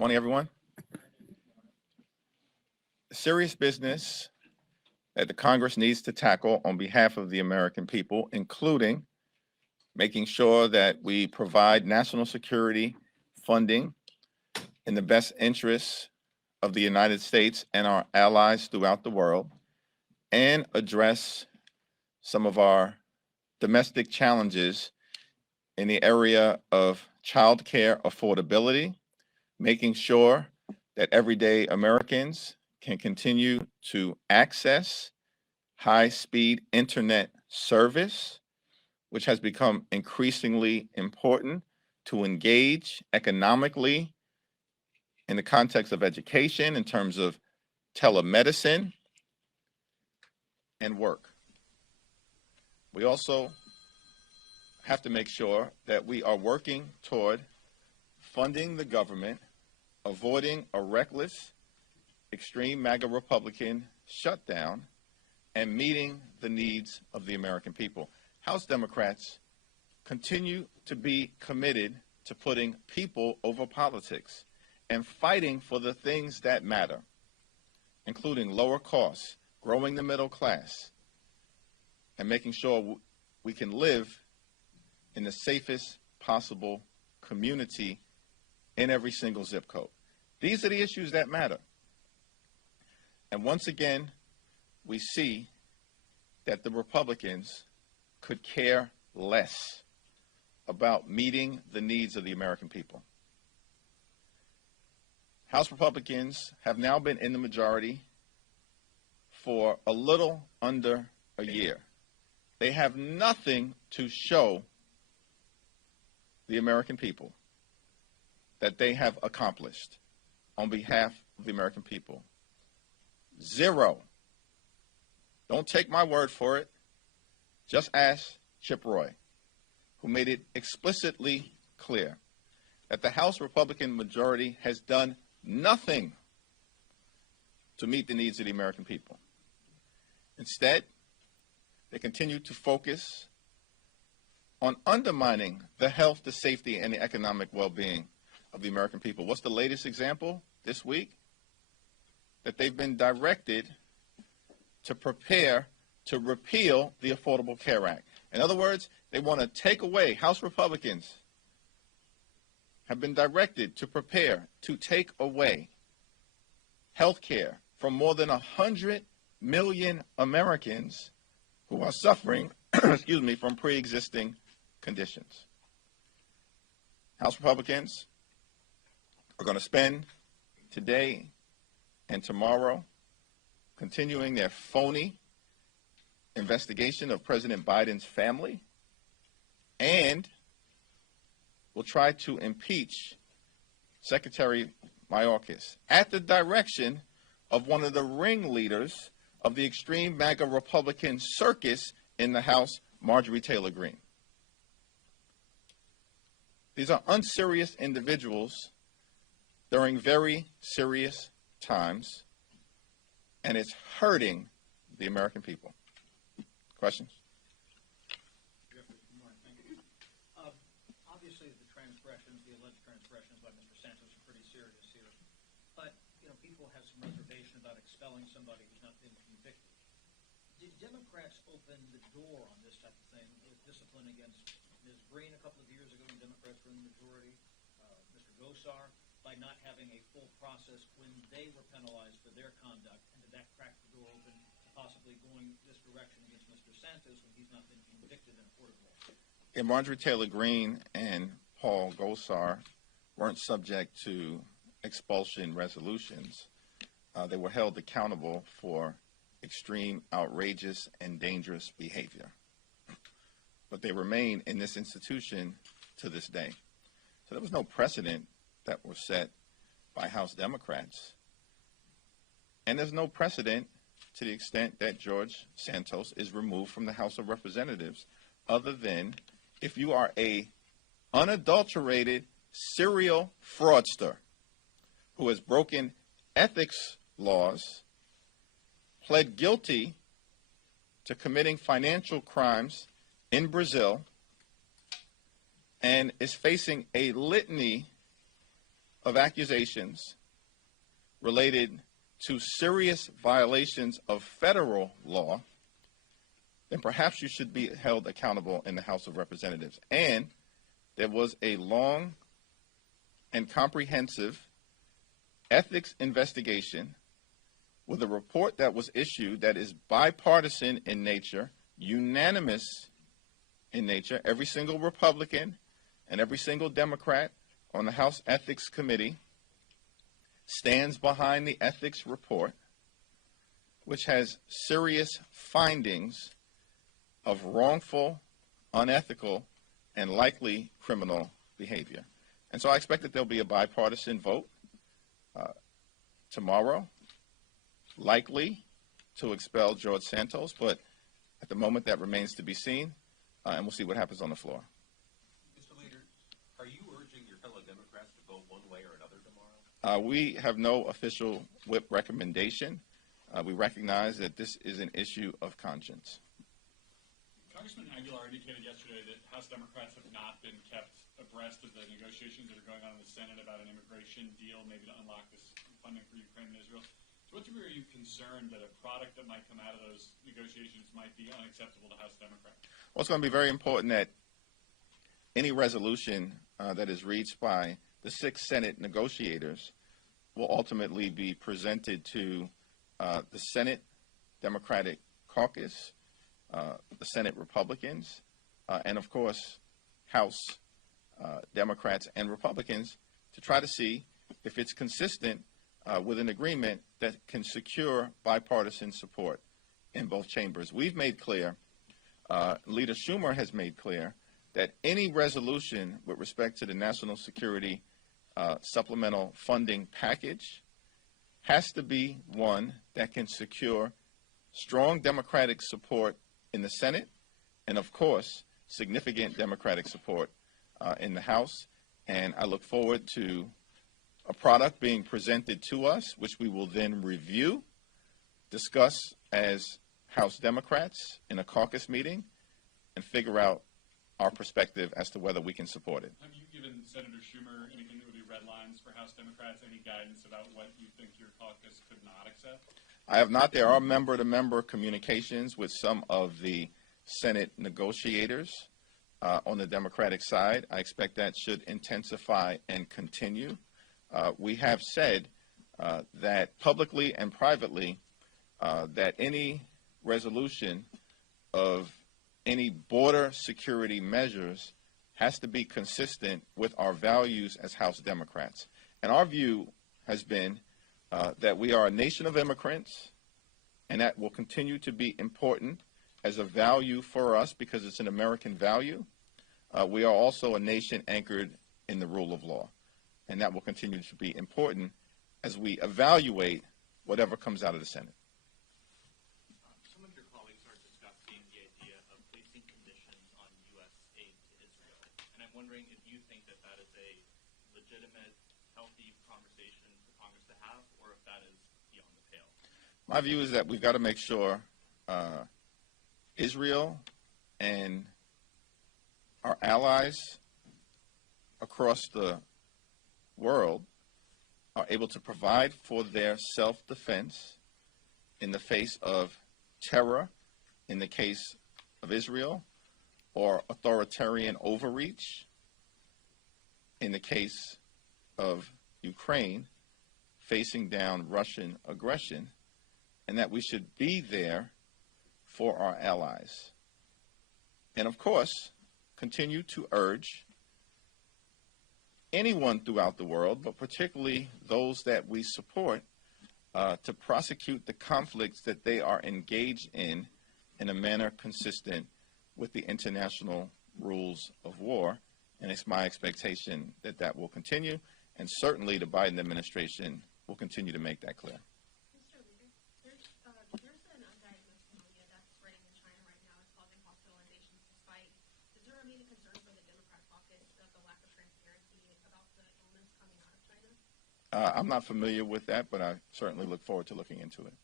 Morning, everyone. Serious business that the Congress needs to tackle on behalf of the American people, including making sure that we provide national security funding in the best interests of the United States and our allies throughout the world, and address some of our domestic challenges in the area of child care affordability, making sure that everyday Americans can continue to access high-speed internet service, which has become increasingly important to engage economically in the context of education, in terms of telemedicine and work. We also have to make sure that we are working toward funding the government, avoiding a reckless, extreme MAGA Republican shutdown, and meeting the needs of the American people. House Democrats continue to be committed to putting people over politics and fighting for the things that matter, including lower costs, growing the middle class, and making sure we can live in the safest possible community in every single zip code. These are the issues that matter. And once again, we see that the Republicans could care less about meeting the needs of the American people. House Republicans have now been in the majority for a little under a year. They have nothing to show the American people that they have accomplished on behalf of the American people. Zero. Don't take my word for it. Just ask Chip Roy, who made it explicitly clear that the House Republican majority has done nothing to meet the needs of the American people. Instead, they continue to focus on undermining the health, the safety, and the economic well-being of the American people. What's the latest example this week? That they've been directed to prepare to repeal the Affordable Care Act. In other words, they want to take away, House Republicans have been directed to prepare to take away health care from more than 100 million Americans who are suffering, excuse me, from pre-existing conditions. House Republicans are going to spend today and tomorrow continuing their phony investigation of President Biden's family, and will try to impeach Secretary Mayorkas at the direction of one of the ringleaders of the extreme MAGA Republican circus in the House, Marjorie Taylor Greene. These are unserious individuals during very serious times, and it's hurting the American people. Questions? Jeffries, good morning. Thank you. Obviously, the alleged transgressions by Mr. Santos are pretty serious here. But, people have some reservation about expelling somebody who's not been convicted. Did Democrats open the door on this type of thing with discipline against Ms. Greene a couple of years ago when Democrats were in the majority, Mr. Gosar, by not having a full process when they were penalized for their conduct, and did that crack the door open to possibly going this direction against Mr. Santos when he's not been convicted in a court of law? Yeah, Marjorie Taylor Greene and Paul Gosar weren't subject to expulsion resolutions. They were held accountable for extreme, outrageous, and dangerous behavior. But they remain in this institution to this day. So there was no precedent that were set by House Democrats. And there's no precedent to the extent that George Santos is removed from the House of Representatives, other than if you are a unadulterated serial fraudster who has broken ethics laws, pled guilty to committing financial crimes in Brazil, and is facing a litany of accusations related to serious violations of federal law, then perhaps you should be held accountable in the House of Representatives. And there was a long and comprehensive ethics investigation with a report that was issued that is bipartisan in nature, unanimous in nature. Every single Republican and every single Democrat on the House Ethics Committee stands behind the ethics report, which has serious findings of wrongful, unethical, and likely criminal behavior. And so I expect that there'll be a bipartisan vote tomorrow, likely to expel George Santos, but at the moment that remains to be seen, and we'll see what happens on the floor. Mr. Leader, are you urging your fellow Democrats to vote one way or another tomorrow? We have no official whip recommendation. We recognize that this is an issue of conscience. Congressman Aguilar indicated yesterday that House Democrats have not been kept abreast of the negotiations that are going on in the Senate about an immigration deal, maybe to unlock this funding for Ukraine and Israel. To what degree are you concerned that a product that might come out of those negotiations might be unacceptable to House Democrats? Well, it's going to be very important that any resolution that is reached by the 6 Senate negotiators will ultimately be presented to the Senate Democratic Caucus, the Senate Republicans, and of course, House Democrats and Republicans to try to see if it's consistent with an agreement that can secure bipartisan support in both chambers. We've made clear, Leader Schumer has made clear, that any resolution with respect to the national security supplemental funding package has to be one that can secure strong Democratic support in the Senate and, of course, significant Democratic support in the House. And I look forward to a product being presented to us, which we will then review, discuss as House Democrats in a caucus meeting, and figure out our perspective as to whether we can support it. Have you given Senator Schumer anything that would be red lines for House Democrats, any guidance about what you think your caucus could not accept? I have not. There are member-to-member communications with some of the Senate negotiators on the Democratic side. I expect that should intensify and continue. We have said that publicly and privately that any resolution of any border security measures has to be consistent with our values as House Democrats. And our view has been that we are a nation of immigrants, and that will continue to be important as a value for us because it's an American value. We are also a nation anchored in the rule of law, and that will continue to be important as we evaluate whatever comes out of the Senate. Some of your colleagues are discussing the idea of placing conditions on U.S. aid to Israel, and I'm wondering if you think that that is a legitimate, healthy conversation for Congress to have, or if that is beyond the pale. My view is that we've got to make sure Israel and our allies across the world are able to provide for their self-defense in the face of terror in the case of Israel, or authoritarian overreach in the case of Ukraine facing down Russian aggression, and that we should be there for our allies. And of course, continue to urge anyone throughout the world, but particularly those that we support, to prosecute the conflicts that they are engaged in a manner consistent with the international rules of war. And it's my expectation that that will continue, and certainly the Biden administration will continue to make that clear. Mr. Leader, there's an undiagnosed pneumonia that's spreading in China right now. It's causing hospitalizations to spike. Is there any concern for the Democrat caucus of the lack of transparency about the illness coming out of China? I'm not familiar with that, but I certainly look forward to looking into it.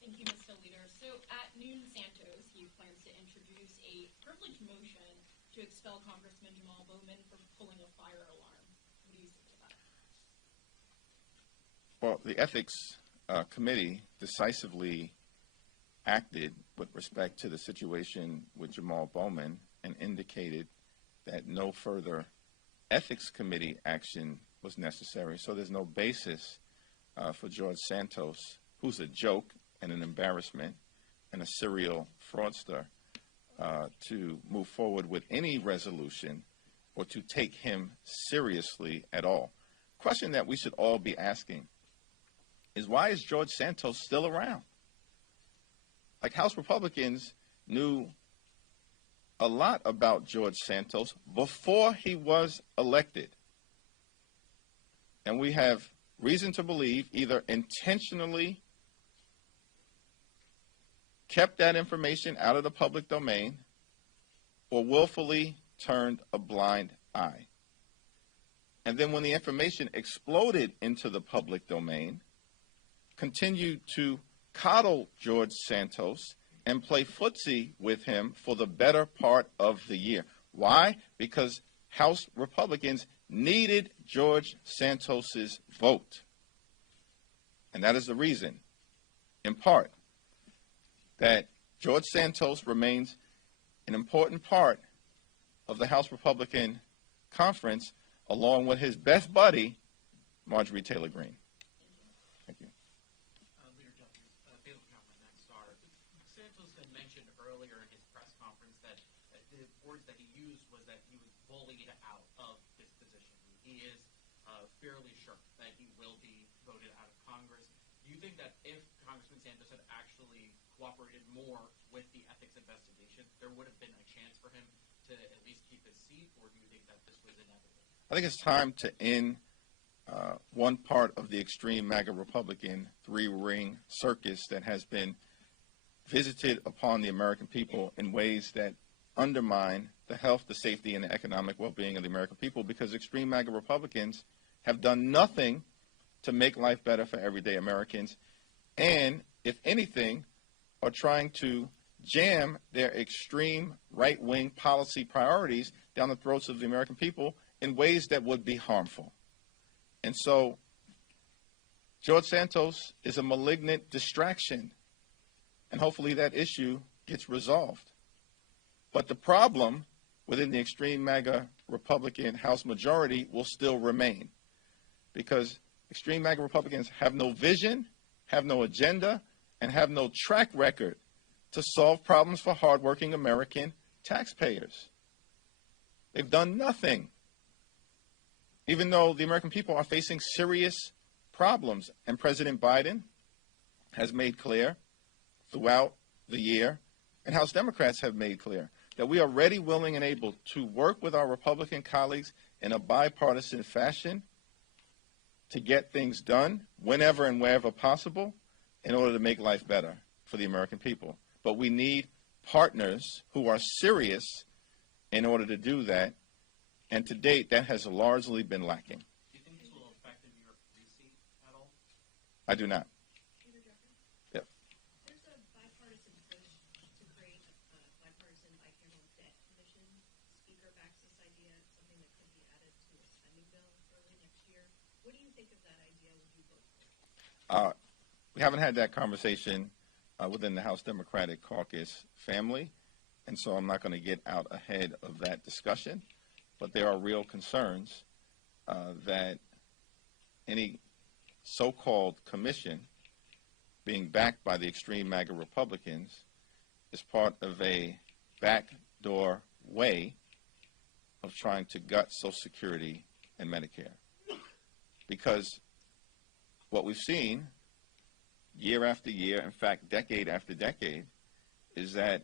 Thank you, Mr. Leader. So at noon, Santos, he plans to introduce a privileged motion to expel Congressman Jamal Bowman for pulling a fire alarm. What do you think of that? Well, the Ethics Committee decisively acted with respect to the situation with Jamal Bowman and indicated that no further Ethics Committee action was necessary. So there's no basis for George Santos, who's a joke and an embarrassment and a serial fraudster, to move forward with any resolution or to take him seriously at all. Question that we should all be asking is, why is George Santos still around? Like, House Republicans knew a lot about George Santos before he was elected. And we have reason to believe either intentionally kept that information out of the public domain or willfully turned a blind eye. And then when the information exploded into the public domain, continued to coddle George Santos and play footsie with him for the better part of the year. Why? Because House Republicans needed George Santos's vote. And that is the reason, in part, that George Santos remains an important part of the House Republican conference, along with his best buddy, Marjorie Taylor Greene. Thank you. Leader Jeffries, Bailiff Councilman Max Starr. Santos had mentioned earlier in his press conference that the words that he used was that he was bullied out of his position. He is fairly sure that he will be voted out of Congress. Do you think that if Congressman Santos had actually cooperated more with the ethics investigation, there would have been a chance for him to at least keep his seat, or do you think that this was inevitable? I think it's time to end one part of the extreme MAGA Republican three-ring circus that has been visited upon the American people in ways that undermine the health, the safety, and the economic well-being of the American people, because extreme MAGA Republicans have done nothing to make life better for everyday Americans, and, if anything, are trying to jam their extreme right-wing policy priorities down the throats of the American people in ways that would be harmful. And so George Santos is a malignant distraction, and hopefully that issue gets resolved. But the problem within the extreme MAGA Republican House majority will still remain, because extreme MAGA Republicans have no vision, have no agenda, and have no track record to solve problems for hardworking American taxpayers. They've done nothing, even though the American people are facing serious problems. And President Biden has made clear throughout the year, and House Democrats have made clear, that we are ready, willing, and able to work with our Republican colleagues in a bipartisan fashion to get things done whenever and wherever possible in order to make life better for the American people. But we need partners who are serious in order to do that, and to date, that has largely been lacking. Do you think this will affect the New York 3 seat at all? I do not. Leader Jeffries? Yep. There's a bipartisan push to create a bipartisan bicameral debt commission. Speaker backs this idea, something that could be added to a spending bill early next year. What do you think of that idea? Would you vote for it? We haven't had that conversation within the House Democratic Caucus family, and so I'm not going to get out ahead of that discussion. But there are real concerns that any so-called commission being backed by the extreme MAGA Republicans is part of a backdoor way of trying to gut Social Security and Medicare. Because what we've seen year after year, in fact, decade after decade, is that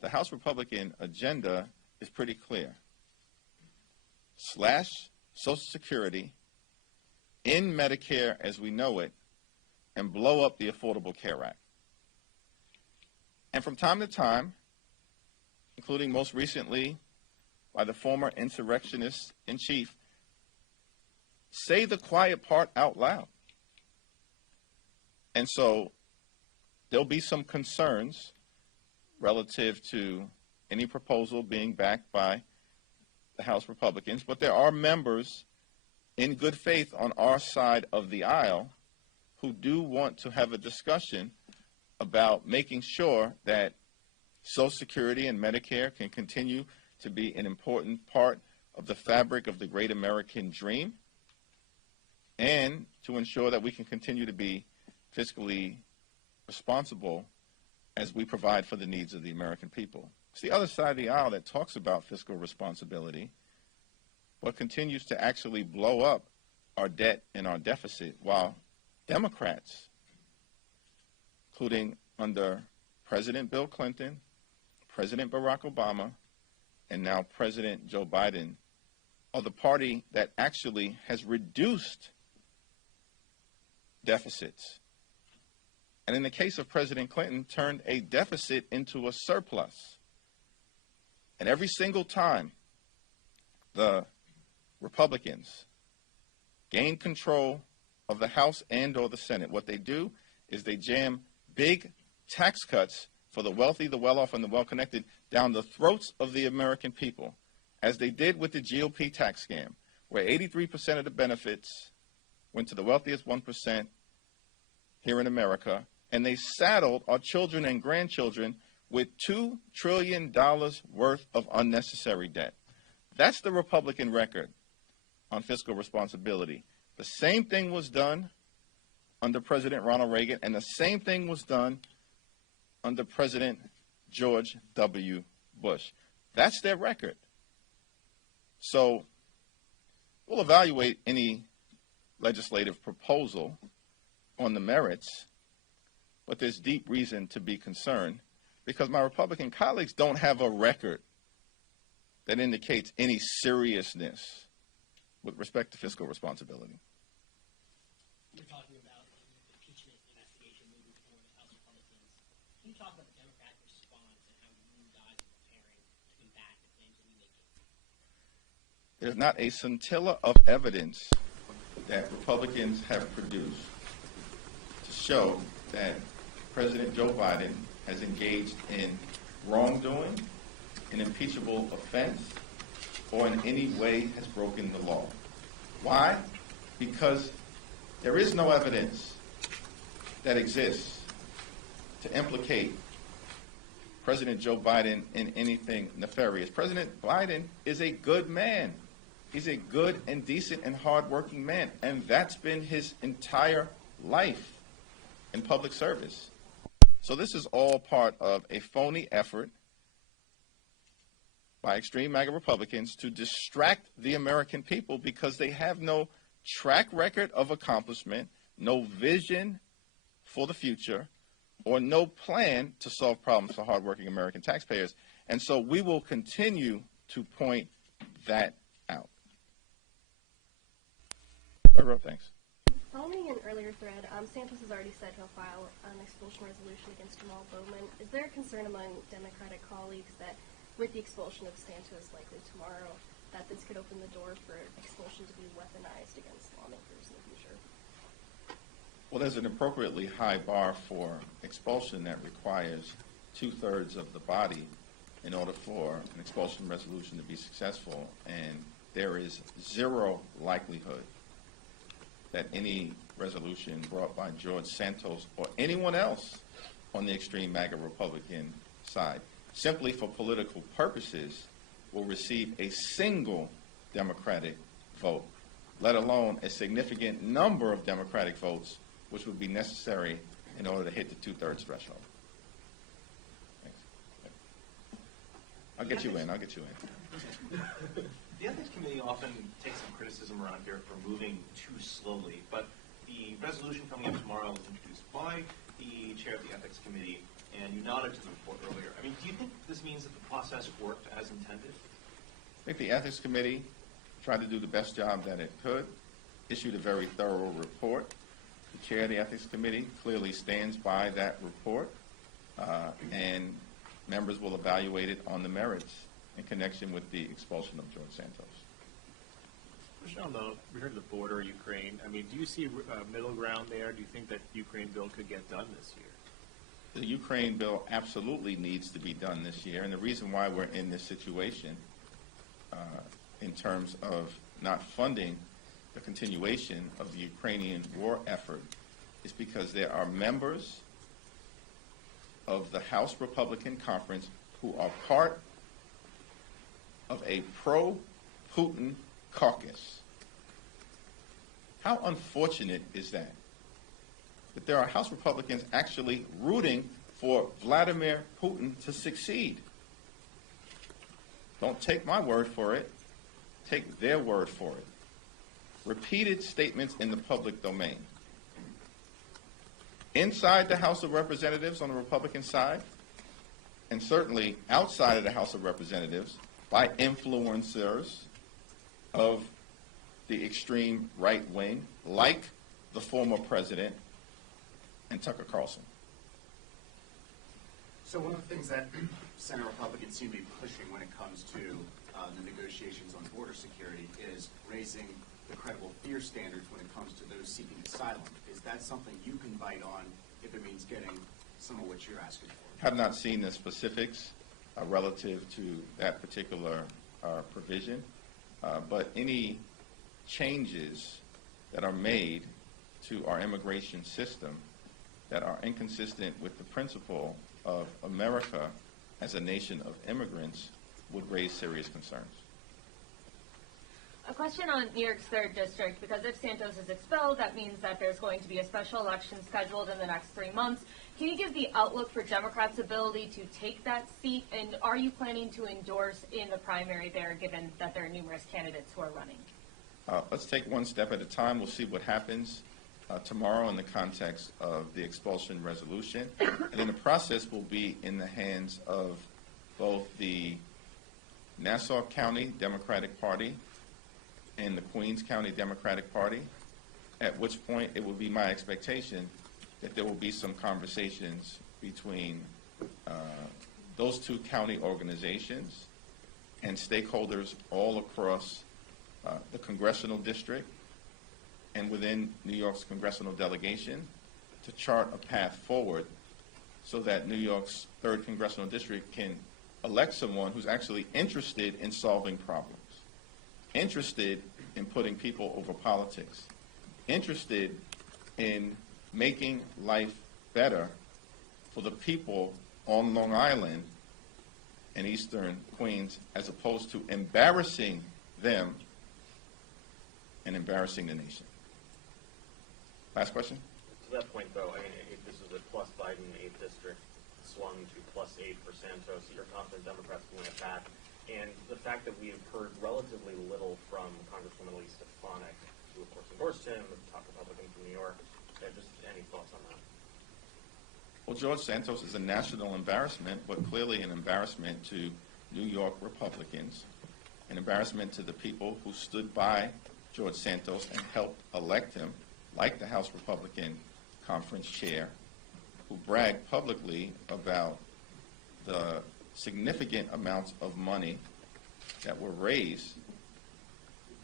the House Republican agenda is pretty clear. Slash Social Security, end Medicare as we know it, and blow up the Affordable Care Act. And from time to time, including most recently by the former insurrectionist in chief, say the quiet part out loud. And so there'll be some concerns relative to any proposal being backed by the House Republicans, but there are members in good faith on our side of the aisle who do want to have a discussion about making sure that Social Security and Medicare can continue to be an important part of the fabric of the great American dream, and to ensure that we can continue to be fiscally responsible as we provide for the needs of the American people. It's the other side of the aisle that talks about fiscal responsibility, but continues to actually blow up our debt and our deficit, while Democrats, including under President Bill Clinton, President Barack Obama, and now President Joe Biden, are the party that actually has reduced deficits. And in the case of President Clinton, turned a deficit into a surplus. And every single time the Republicans gain control of the House and or the Senate, what they do is they jam big tax cuts for the wealthy, the well-off, and the well-connected down the throats of the American people, as they did with the GOP tax scam, where 83% of the benefits went to the wealthiest 1% here in America, and they saddled our children and grandchildren with $2 trillion worth of unnecessary debt. That's the Republican record on fiscal responsibility. The same thing was done under President Ronald Reagan, and the same thing was done under President George W. Bush. That's their record. So we'll evaluate any legislative proposal on the merits, but there's deep reason to be concerned because my Republican colleagues don't have a record that indicates any seriousness with respect to fiscal responsibility. You're talking about impeachment investigation moving forward with House Republicans. Can you talk about the Democratic response and how you guys are preparing to combat the claims that we make? There's not a scintilla of evidence that Republicans have produced to show that President Joe Biden has engaged in wrongdoing, an impeachable offense, or in any way has broken the law. Why? Because there is no evidence that exists to implicate President Joe Biden in anything nefarious. President Biden is a good man. He's a good and decent and hardworking man, and that's been his entire life in public service. So this is all part of a phony effort by extreme MAGA Republicans to distract the American people because they have no track record of accomplishment, no vision for the future, or no plan to solve problems for hardworking American taxpayers. And so we will continue to point that out. Thanks. Following an earlier thread, Santos has already said he'll file an expulsion resolution against Jamal Bowman. Is there a concern among Democratic colleagues that with the expulsion of Santos likely tomorrow, that this could open the door for expulsion to be weaponized against lawmakers in the future? Well, there's an appropriately high bar for expulsion that requires 2/3 of the body in order for an expulsion resolution to be successful, and there is zero likelihood that any resolution brought by George Santos or anyone else on the extreme MAGA Republican side, simply for political purposes, will receive a single Democratic vote, let alone a significant number of Democratic votes, which would be necessary in order to hit the 2/3 threshold. Thanks. I'll get you in. The Ethics Committee often takes some criticism around here for moving too slowly, but the resolution coming up tomorrow was introduced by the chair of the Ethics Committee, and you nodded to the report earlier. I mean, do you think this means that the process worked as intended? I think the Ethics Committee tried to do the best job that it could, issued a very thorough report. The chair of the Ethics Committee clearly stands by that report, and members will evaluate it on the merits in connection with the expulsion of George Santos. Michelle, we heard the border, Ukraine. I mean, do you see middle ground there? Do you think that Ukraine bill could get done this year? The Ukraine bill absolutely needs to be done this year, and the reason why we're in this situation in terms of not funding the continuation of the Ukrainian war effort is because there are members of the House Republican Conference who are part of a pro-Putin caucus. How unfortunate is that? That there are House Republicans actually rooting for Vladimir Putin to succeed. Don't take my word for it. Take their word for it. Repeated statements in the public domain. Inside the House of Representatives on the Republican side, and certainly outside of the House of Representatives by influencers of the extreme right wing, like the former president and Tucker Carlson. So one of the things that Senate Republicans seem to be pushing when it comes to the negotiations on border security is raising the credible fear standards when it comes to those seeking asylum. Is that something you can bite on if it means getting some of what you're asking for? Have not seen the specifics relative to that particular provision, but any changes that are made to our immigration system that are inconsistent with the principle of America as a nation of immigrants would raise serious concerns. A question on New York's 3rd District, because if Santos is expelled, that means that there's going to be a special election scheduled in the next 3 months. Can you give the outlook for Democrats' ability to take that seat, and are you planning to endorse in the primary there, given that there are numerous candidates who are running? Let's take one step at a time. We'll see what happens tomorrow in the context of the expulsion resolution, and then the process will be in the hands of both the Nassau County Democratic Party and the Queens County Democratic Party, at which point it will be my expectation that there will be some conversations between those two county organizations and stakeholders all across the Congressional District and within New York's Congressional delegation to chart a path forward so that New York's 3rd Congressional District can elect someone who's actually interested in solving problems, interested in putting people over politics, interested in making life better for the people on Long Island and Eastern Queens, as opposed to embarrassing them and embarrassing the nation. Last question? To that point, though, I mean, if this is a plus Biden 8th district swung to +8 for Santos, you're confident Democrats can win it back. And the fact that we have heard relatively little from Congresswoman Elise Stefanik, who of course endorsed him, the top Republican from New York, just any thoughts on that? Well, George Santos is a national embarrassment, but clearly an embarrassment to New York Republicans, an embarrassment to the people who stood by George Santos and helped elect him, like the House Republican Conference chair, who bragged publicly about the significant amounts of money that were raised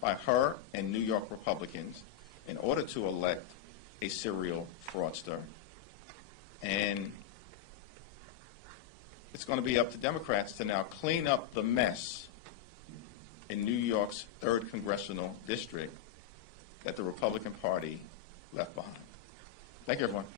by her and New York Republicans in order to elect a serial fraudster. And it's going to be up to Democrats to now clean up the mess in New York's 3rd Congressional District that the Republican Party left behind. Thank you, everyone.